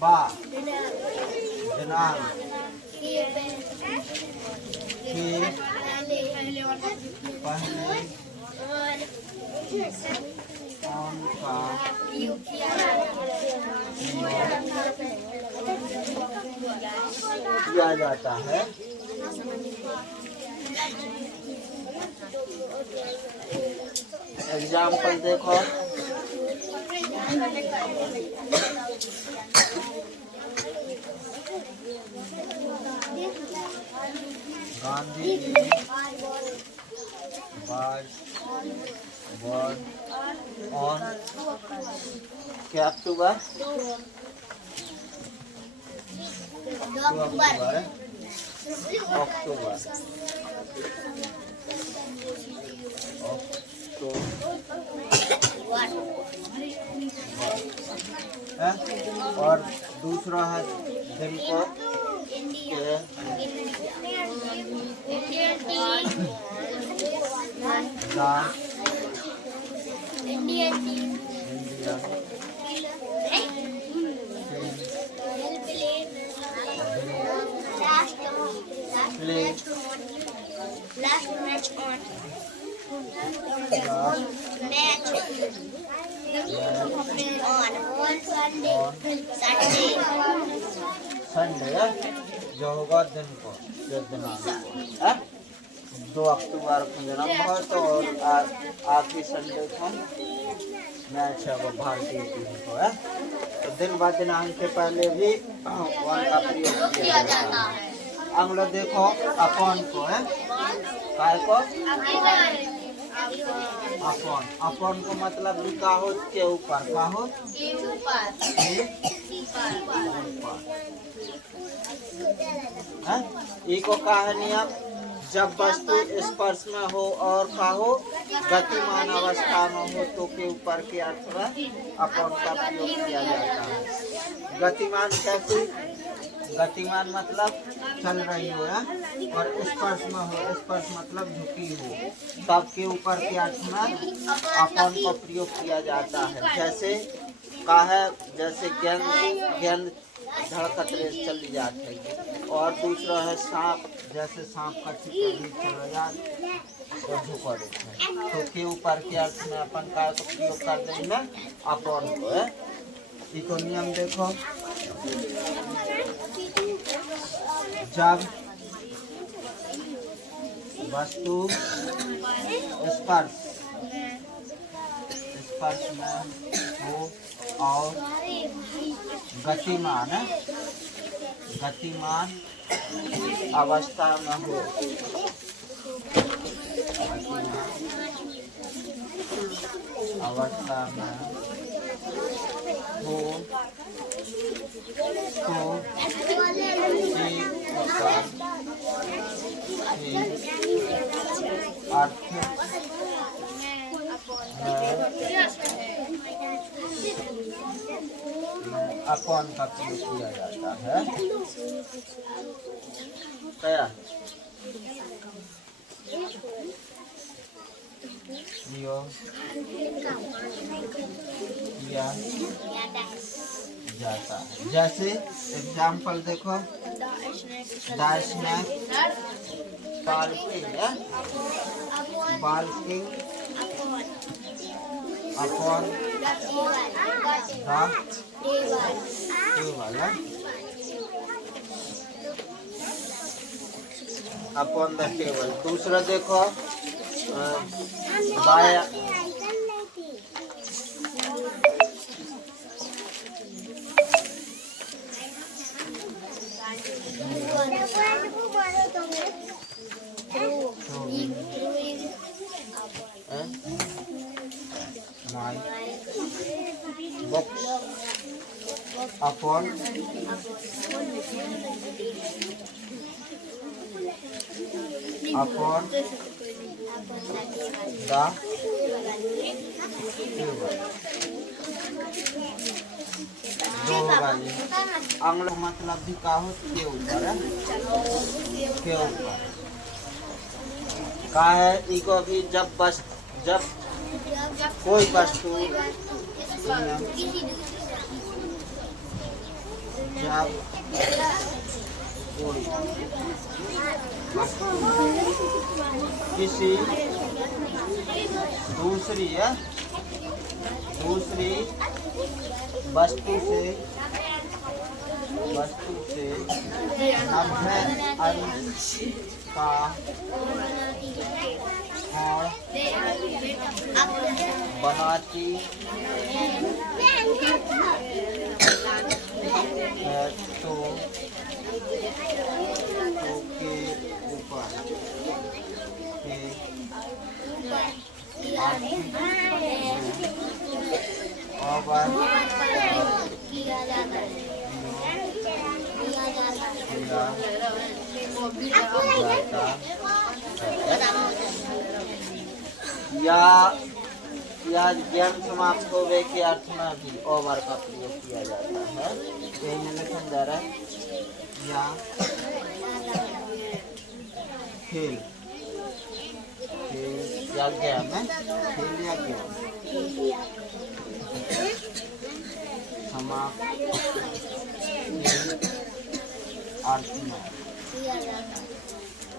बा दिनांक के पहले ऑन का किया जाता है। एग्जाम्पल देखो, Gandhi ji was born on क्या अक्टूबर 2 अक्टूबर है? और दूसरा है दिन को Indian last match on Sunday जो होगा दिन को दिनांक 2 अक्टूबर को जन्म हुआ तो आखिरी संडे को मैच है वो भारतीय टीम को है। तो दिन व दिनांक के पहले भी वन का प्रयोग किया जाता है। अगला देखो अपॉन को है, काय को अपॉन। अपॉन को मतलब भी का हो के ऊपर, का हो के ऊपर है। इको का है नियम, जब वस्तु स्पर्श में हो और का हो गतिमान अवस्था में हो तो के ऊपर के अर्थ में अपॉन का प्रयोग किया जाता है। गतिमान कैसे? गतिमान मतलब चल रही हो है, और स्पर्श में हो, स्पर्श मतलब झुकी हो, तब के ऊपर के अर्थ में अपॉन का प्रयोग किया जाता है। जैसे का है, जैसे गेंद धड़कत रेस चली जाती है। और दूसरा है सांप, जैसे सांप का चित्र चला जाए तो झुका देता है। तो के ऊपर के अर्थ में अपन का प्रयोग कर देंगे अपॉन को है। इको नियम देखो, जब वस्तु स्पर्श में हो और गतिमान अवस्था में हो, तो अर्थ अपॉन का प्रयोग किया जाता है। क्या किया जाता है। जैसे एग्जाम्पल देखो, snake walking upon upon the table. दूसरा देखो, बाया बॉक्स अपॉन द दो होगा ये। अंग्रेजी मतलब भी का हो के ऊपर है, के ऊपर का है। इको भी जब कोई वस्तु जब कोई किसी दूसरी वस्तु से 90 अंश का कोण बनाती है तो के ऊपर के या ज्ञान समाप्त होने के अर्थ में भी ओवर का प्रयोग किया जाता है। यही निलेखन द्वारा या खेल या ज्ञान है, खेल या ज्ञान समाप्त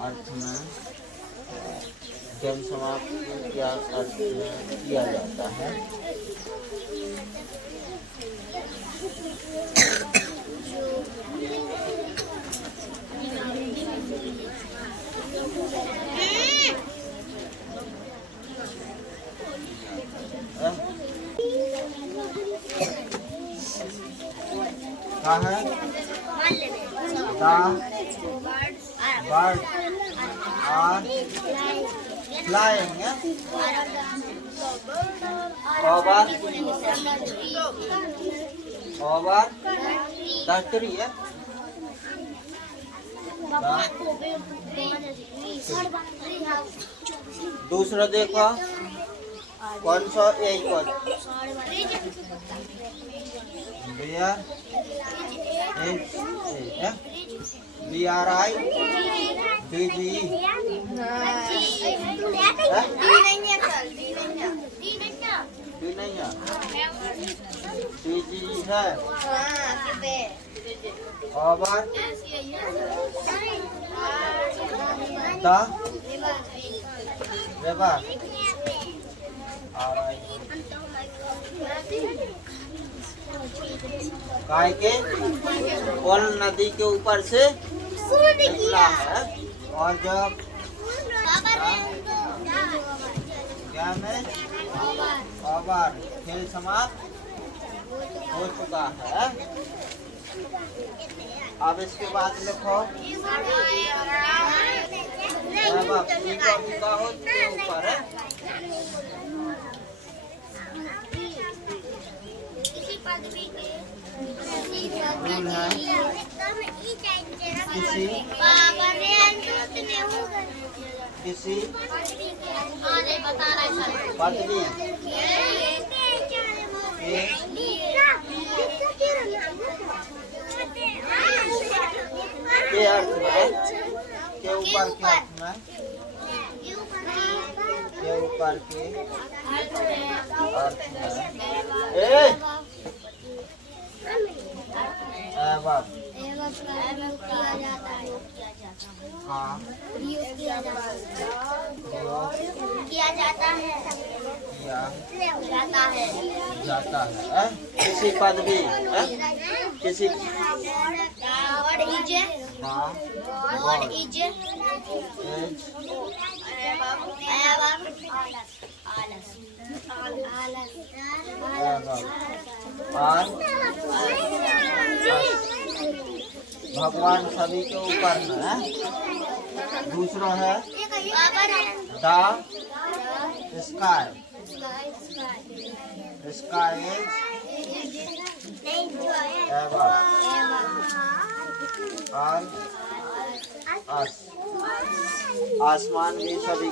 अर्थ में जन समाप्त या अर्थ में किया जाता है। क्या है? Bird are flying. Over the tree. दूसरा देखो कौन सा यही कौन BRI DGE DGE है और रिवर काय के पुल नदी के ऊपर से निकला है और जब क्या में ओवर खेल समाप्त हो चुका है। अब इसके बाद लिखो ऊपर है किसी पदवी के अर्थ में के ऊपर के अर्थ में के ऊपर के अर्थ जाता है किसी पदवी किसी भगवान सभी के ऊपर है। दूसरा है द स्काई स्काई आसमान भी सभी